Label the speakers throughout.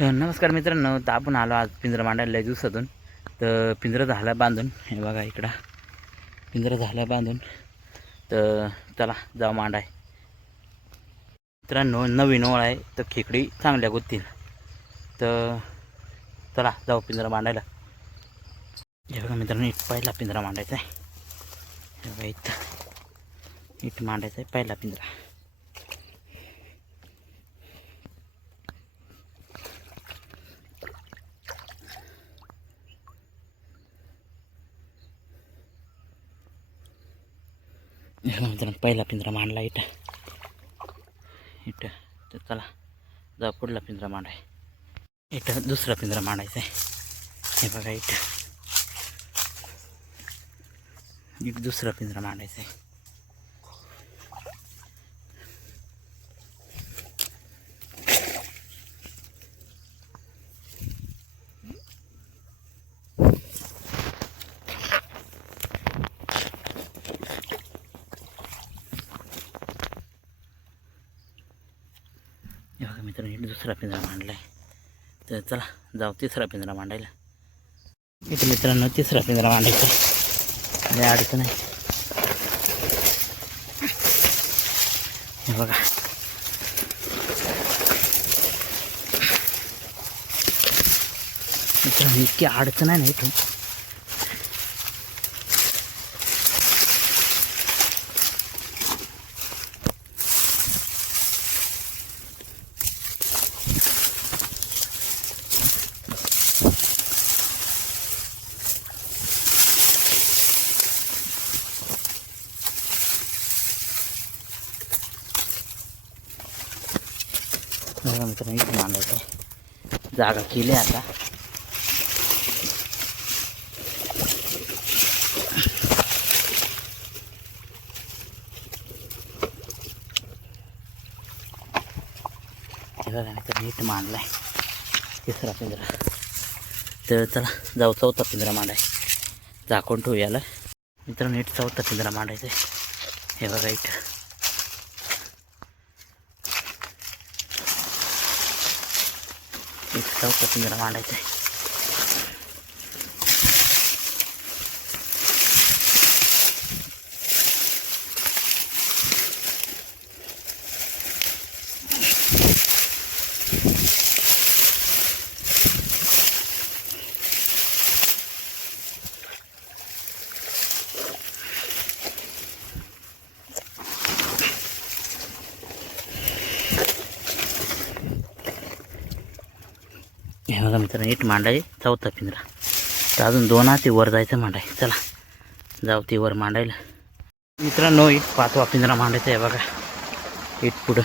Speaker 1: तर नमस्कार मित्रांनो तर आपण आलो आज पिंजरा मांडायला लय दिवसातून. तर पिंजरं झाला बांधून. हे बघा इकडं. पिंजरं झालं बांधून. तर चला जाऊ मांडाय. मित्रांनो नवीन ओळ आहे. तर खेकडी चांगल्या गुत्तील तर चला जाऊ पिंजरा मांडायला. हे बघा मित्रांनो इट पहिला पिंजरा मांडायचा आहे. हे बघा इथं. इथं मांडायचा आहे पहिला पिंजरा. मित्रांनो पहिला पिंजरा मांडला इट इट तर चला जा पुढला पिंजरा मांडाय. इथं दुसरा पिंजरा मांडायचा आहे हे बघा इथं. इथं दुसरा पिंजरा मांडायचा आहे हे बघा दुसरा पिंजरा मांडला आहे तर चला जाऊ तिसरा पिंजरा मांडायला. इथं मित्रांनो तिसरा पिंजरा मांडायचा लय अडचण आहे. हे बघा. मित्रांनो इतकी अडचण आहे ना इथून. बघा मित्रांनो इथे मांडायचं आहे. जागा केली आता. हे बघा मित्रांनो इथं मांडलाय. तिसरा पिंजरा. तर चला जाऊ चौथा पिंजरा मांडाय. झाकून ठेवू याला? मित्रांनो इथं चौथा पिंजरा मांडायचा आहे हे बघा इथं. एक चौथा पिंजरा मांडायचा आहे. हे बघा मित्रांनो इट मांडाय चौथा पिंजरा. तर अजून दोन हा ते वर जायचं मांडाय चला जाऊ ती वर मांडायला. मित्रांनो इट पाचवा पिंजरा मांडायचा आहे बघा. इट पुढं.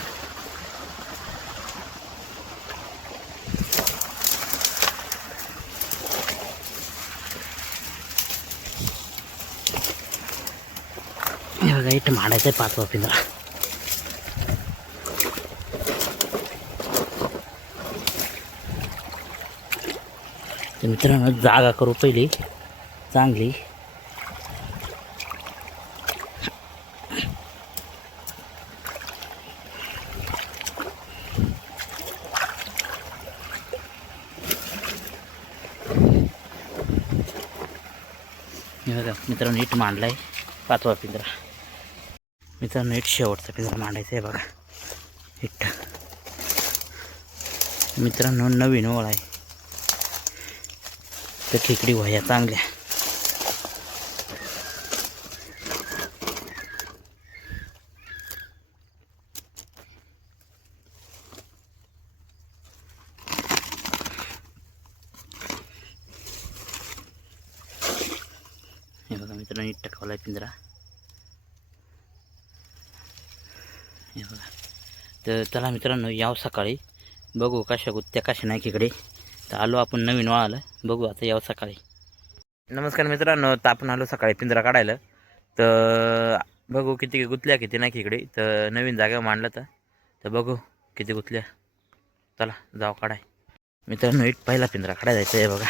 Speaker 1: हे बघा इट मांडायचं आहे पाचवा पिंजरा. तर मित्रांनो जागा करू पहिली. चांगली. मित्रांनो नीट आहे पाचवा पिंजरा. मित्रांनो नीट शेवटचा पिंजरा मांडायचा आहे बघा. इट मित्रांनो नवीन ओळ आहे. तर खेकडी व्हाया चांगल्या. हे बघा मित्रांनो नीट आहे पिंजरा. हे बघा. तर चला मित्रांनो याव सकाळी. बघू कशा गुत्त्या कशा नाही खेकडे. तर आलो आपण नवीन वळालं. बघू आता यावं सकाळी. नमस्कार मित्रांनो तर आपण आलो सकाळी पिंजरा काढायला. तर बघू किती गुतल्या किती नाही इकडे. तर नवीन जागा मांडलं तर. तर बघू किती गुतल्या. चला जाऊ काढाय. मित्रांनो इट पहिला पिंजरा काढायला जायचं आहे बघा.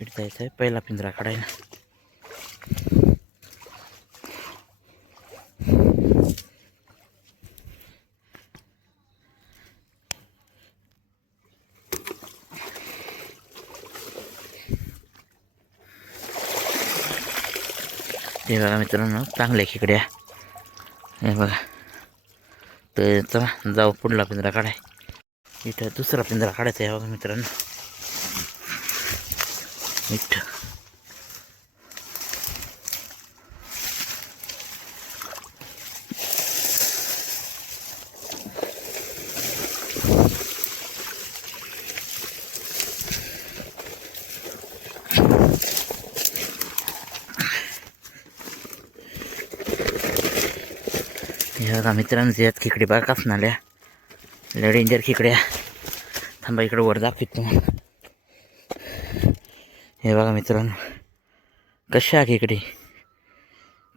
Speaker 1: इट जायचं आहे पहिला पिंजरा काढायला. हे बघा मित्रांनो चांगल्या खेकड्या. हे बघा. तर चला जाऊ पुढला पिंजरा काढाय. इथं दुसरा पिंजरा काढायचा आहे बघा मित्रांनो. इथं. बघा मित्रांनो त्यात खेकडे बघा कास नाल्या लय डेंजर खेकड्या. थांबा इकडे वर दाखवित. हे बघा मित्रांनो कशा खेकडे?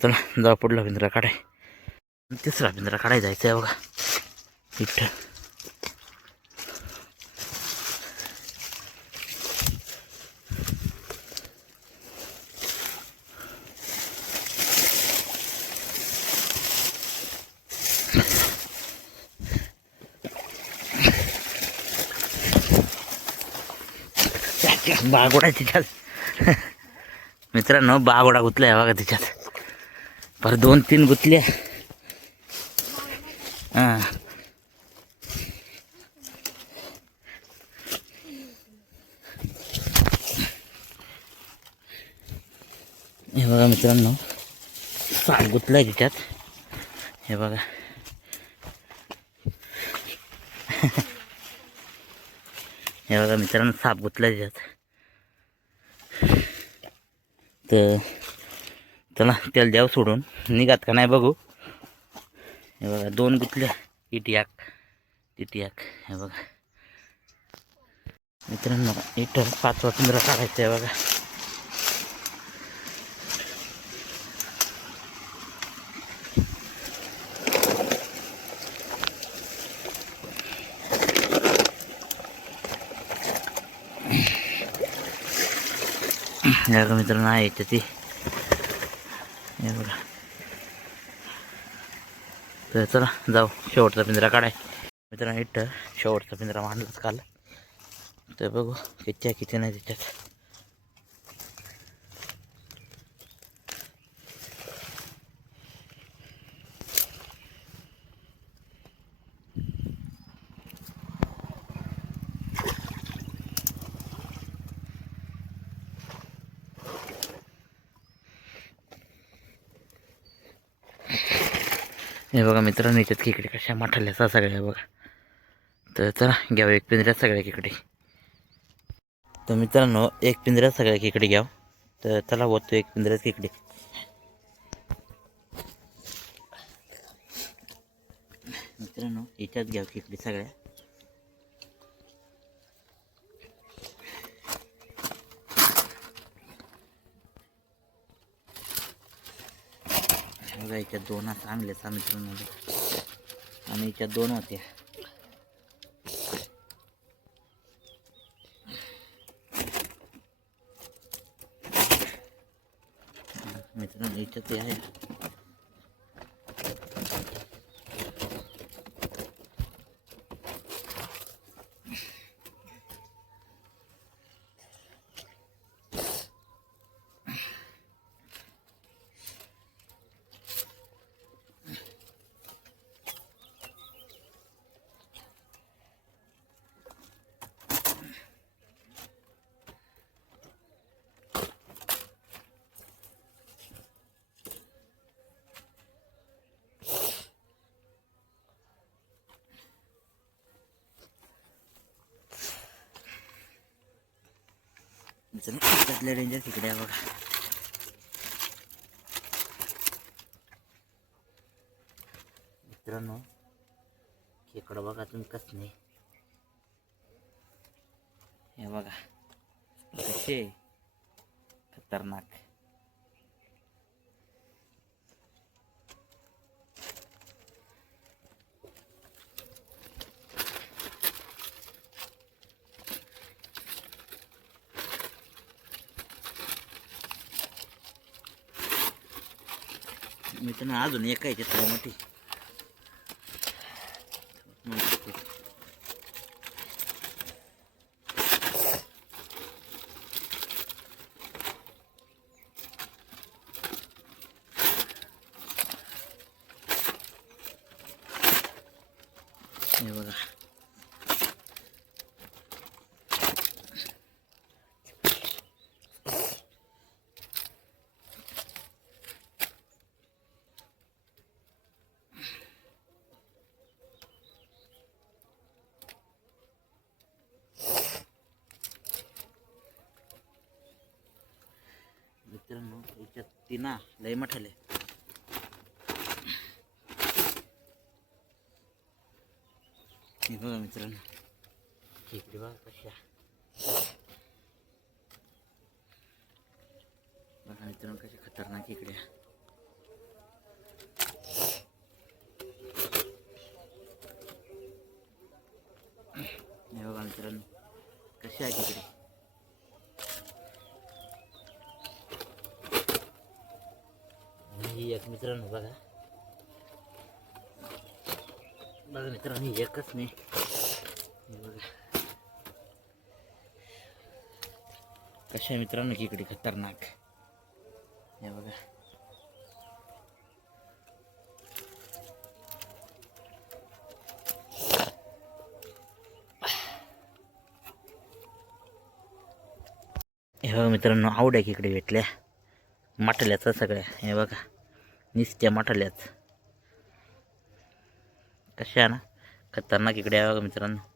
Speaker 1: चला जाऊ पुढला पिंजरा काढाय. तिसरा पिंजरा काढाय जायचं आहे बघा. इथं. बागोडा तिच्यात. मित्रांनो बागोडा गुतलाय बघा तिच्यात. पर दोन तीन गुतल्या हां. हे बघा मित्रांनो सात गुतलाय तिच्यात. हे बघा. हे बघा मित्रांनो साप गुतलाय त्याच्यात तर चला त्याला द्याव सोडून. निघात का नाही बघू. हे बघा दोन गुतल्या इटियाक. तिटियाक हे बघा. मित्रांनो इटर पाचवा पिंजरा काढायचं आहे बघा. या का मित्रांनो आहे याच्यात ती. हे बघा. तर चला जाऊ. शेवटचा पिंजरा काढाय. मित्रांनो इथं शेवटचा पिंजरा मांडलाच काल. तर बघू किती किती नाही त्याच्यात हे बघा मित्रांनो याच्यात खेकडे कशा मोठाल्या सगळ्या बघा. तर चला घ्यावं एक पिंजऱ्यात सगळ्या खेकडे. तर मित्रांनो एक पिंजऱ्यात सगळ्या खेकडे घ्याव. तर चला होतो एक पिंजऱ्यात खेकडे. मित्रांनो याच्यात घ्याव खेकडे सगळ्या. बघा याच्या दोन आता आणल्या मित्रांमध्ये आणि याच्यात दोन होत्या मित्रांनो याच्यात आहे. मित्रांनो त्यातल्या डेंजर तिकडे आहे बघा. मित्रांनो खेकडं बघा तुम्ही कस नाही. हे बघा कसे खतरनाक. मित्रांनो अजून एक आहे तिथं मोठी हे बघा मित्रांनो याच्यात टीना लय मोठाले. बघा मित्रांनो. खेकडी बघा कशा. बघा मित्रांनो कशा खतरनाक खेकड्या हे बघा मित्रांनो कशा आहे खेकडी आहेत मित्रांनो बघा. बघा मित्रांनो एकच नाही. बघा. कशा मित्रांनो की इकडे खतरनाक. हे बघा. हे बघा मित्रांनो आवड्या की इकडे भेटल्या. मटल्याचं सगळ्या. हे बघा. निस्त्या मठाल्याच कशा ना? खतरनाक इकडे आहे मित्रांनो?